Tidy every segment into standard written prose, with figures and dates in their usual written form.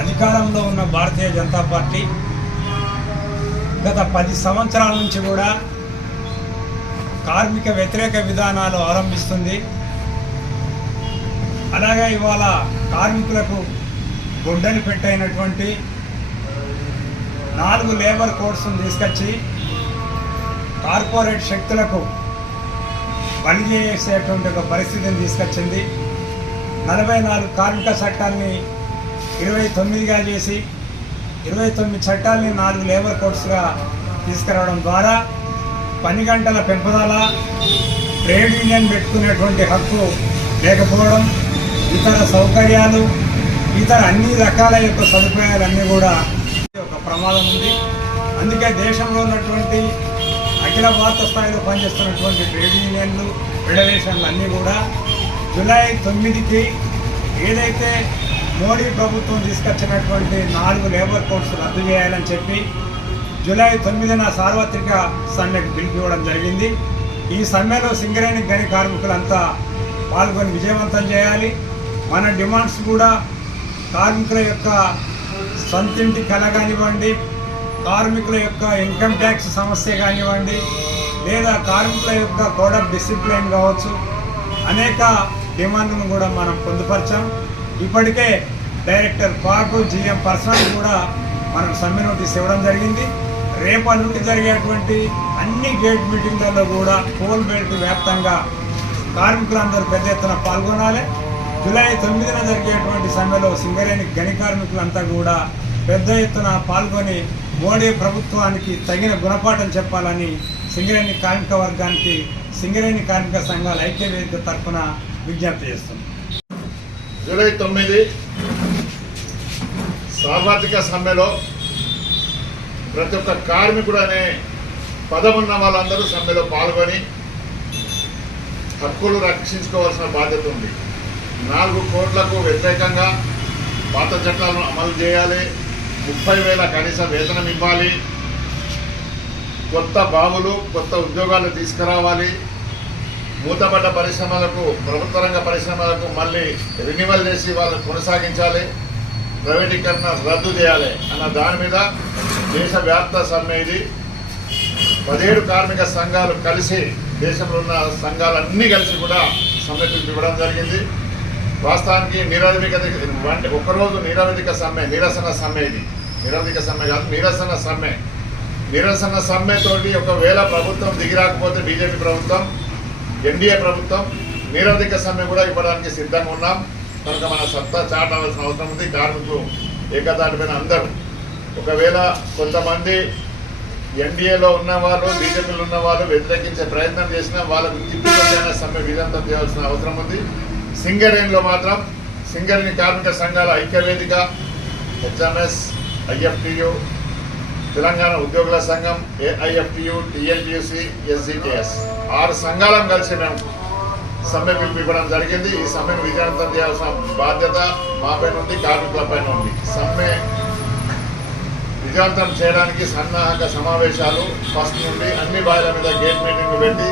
అధికారంలో ఉన్న భారతీయ జనతా పార్టీ గత 10 సంవత్సరాల నుంచి కూడా కార్మిక వ్యతిరేక విధానాలు అవలంబిస్తుంది. అలాగే ఇవాళ కార్మికులకు గొడ్డలి పెట్టైనటువంటి 4 లేబర్ కోడ్స్ను తీసుకొచ్చి కార్పొరేట్ శక్తులకు బలి చేసేటువంటి ఒక పరిస్థితిని తీసుకొచ్చింది. 44 కార్మిక చట్టాలని 29గా చేసి 29 చట్టాలని 4 లేబర్ కోడ్స్గా తీసుకురావడం ద్వారా పని గంటల పెంపుదల, ట్రేడ్ యూనియన్ పెట్టుకునేటువంటి హక్కు లేకపోవడం, ఇతర సౌకర్యాలు, ఇతర అన్ని రకాల యొక్క సదుపాయాలన్నీ కూడా ఒక ప్రమాదం ఉంది. అందుకే దేశంలో ఉన్నటువంటి అఖిల భారత స్థాయిలో పనిచేస్తున్నటువంటి ట్రేడ్ యూనియన్లు, ఫెడరేషన్లు అన్నీ కూడా జూలై 9కి ఏదైతే మోడీ ప్రభుత్వం తీసుకొచ్చినటువంటి 4 లేబర్ కోడ్స్ రద్దు చేయాలని చెప్పి జూలై 9న సార్వత్రిక సమ్మెకు పిలిపివ్వడం జరిగింది. ఈ సమ్మెలో సింగరేణి గని కార్మికులంతా పాల్గొని విజయవంతం చేయాలి. మన డిమాండ్స్ కూడా కార్మికుల యొక్క సొంతింటి కళ కానివ్వండి, కార్మికుల యొక్క ఇన్కమ్ ట్యాక్స్ సమస్య కానివ్వండి, లేదా కార్మికుల యొక్క కోడ్ ఆఫ్ డిసిప్లిన్ కావచ్చు, అనేక డిమాండ్లను కూడా మనం పొందుపరిచాం. ఇప్పటికే డైరెక్టర్ పార్కు జిఎం పర్సనల్ కూడా మనకు సమ్మె నోటీస్ ఇవ్వడం జరిగింది. రేపటి నుండి జరిగేటువంటి అన్ని గేట్ మీటింగ్లలో కూడా కోల్ బెల్ట్ వ్యాప్తంగా కార్మికులందరూ పెద్ద ఎత్తున పాల్గొనాలి. జూలై 9న జరిగేటువంటి సమ్మెలో సింగరేణి గని కార్మికులంతా కూడా పెద్ద ఎత్తున పాల్గొని మోడీ ప్రభుత్వానికి తగిన గుణపాఠం చెప్పాలని సింగరేణి కార్మిక వర్గానికి సింగరేణి కార్మిక సంఘాల ఐక్యవేదిక తరఫున విజ్ఞప్తి చేస్తుంది. జూలై 9 సార్వత్రిక సమ్మెలో ప్రతి ఒక్క కార్మికుడు అనే పదమున్న వాళ్ళందరూ సమ్మెలో పాల్గొని హక్కులు రక్షించుకోవాల్సిన బాధ్యత ఉంది. 4 కోట్లకు వ్యతిరేకంగా పాత చట్టాలను అమలు చేయాలి. 30,000 కనీస వేతనం ఇవ్వాలి. కొత్త బావులు, కొత్త ఉద్యోగాలు తీసుకురావాలి. మూతపడ్డ పరిశ్రమలకు, ప్రభుత్వ రంగ పరిశ్రమలకు మళ్ళీ రెన్యువల్ చేసి వాళ్ళని కొనసాగించాలి. ప్రైవేటీకరణ రద్దు చేయాలి అన్న దాని మీద దేశవ్యాప్త సమ్మె ఇది. 17 కార్మిక సంఘాలు కలిసి, దేశంలో ఉన్న సంఘాలన్నీ కలిసి కూడా సమ్మె పిలుపువ్వడం జరిగింది. వాస్తవానికి ఒక్కరోజు నిరవధిక సమ్మె, నిరసన సమ్మె ఇది. నిరవధిక సమ్మె కాదు, నిరసన సమ్మె. నిరసన సమ్మెతోటి ఒకవేళ ప్రభుత్వం దిగిరాకపోతే బీజేపీ ప్రభుత్వం, ఎన్డీఏ ప్రభుత్వం నిరవధిక సమ్మె కూడా ఇవ్వడానికి సిద్ధంగా ఉన్నాం. కనుక మన సత్తా చాటవలసిన అవసరం ఉంది. కార్మికులు ఏకతాటిపైన అందరూ, ఒకవేళ కొంతమంది ఎన్డీఏలో ఉన్నవాళ్ళు, బీజేపీలో ఉన్నవాళ్ళు వ్యతిరేకించే ప్రయత్నం చేసినా వాళ్ళకు తిప్పికొట్టైన సమ్మె విజంతం చేయాల్సిన అవసరం ఉంది. సింగరేణిలో మాత్రం సింగరేణి కార్మిక సంఘాల ఐక్యవేదిక, హెచ్ఎంఎస్, ఐఎఫ్టియు, తెలంగాణ ఉద్యోగుల సంఘం, ఏఐఎఫ్టియు, టీఎన్టీయూసీ, ఎస్జిటిఎస్ 6 సంఘాలను కలిసి మేము సమ్మె పిలుపువ్వడం జరిగింది. ఈ సమ్మెను విజయవంతం చేయాల్సిన బాధ్యత మాపై ఉంది, కార్మికులపైన ఉంది. సమ్మె విజయవంతం చేయడానికి సన్నాహక సమావేశాలు ఫస్ట్ నుండి అన్ని బాయిల మీద గేట్ మీటింగ్ పెట్టి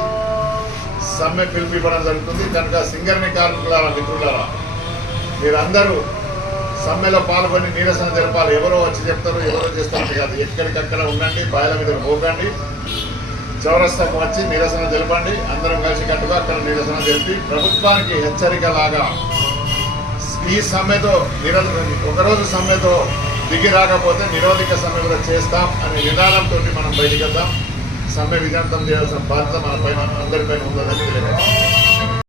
సమ్మె పిలుపువ్వడం జరుగుతుంది. కనుక సింగరేణి కార్మికులారా, మిత్రులారా, మీరందరూ సమ్మెలో పాల్గొని నిరసన జరపాలి. ఎవరో వచ్చి చెప్తారు, ఎవరో చేస్తారు కాదు. ఎక్కడికక్కడ ఉండండి, బాయిల మీద పోకండి, చౌరస్తాకు వచ్చి నిరసన జరపండి. అందరం కలిసి కట్టుగా అక్కడ నిరసన జరిపి ప్రభుత్వానికి హెచ్చరికలాగా ఈ సమ్మెతో ఒకరోజు సమ్మెతో దిగి రాకపోతే నిరోధిక సమ్మె కూడా చేస్తాం అనే విధానంతో మనం బయటికి వెళ్దాం. సమ్మె విజయవంతం చేయాల్సిన బాధ్యత మన పైన, అందరిపైన ఉందని తెలియదు.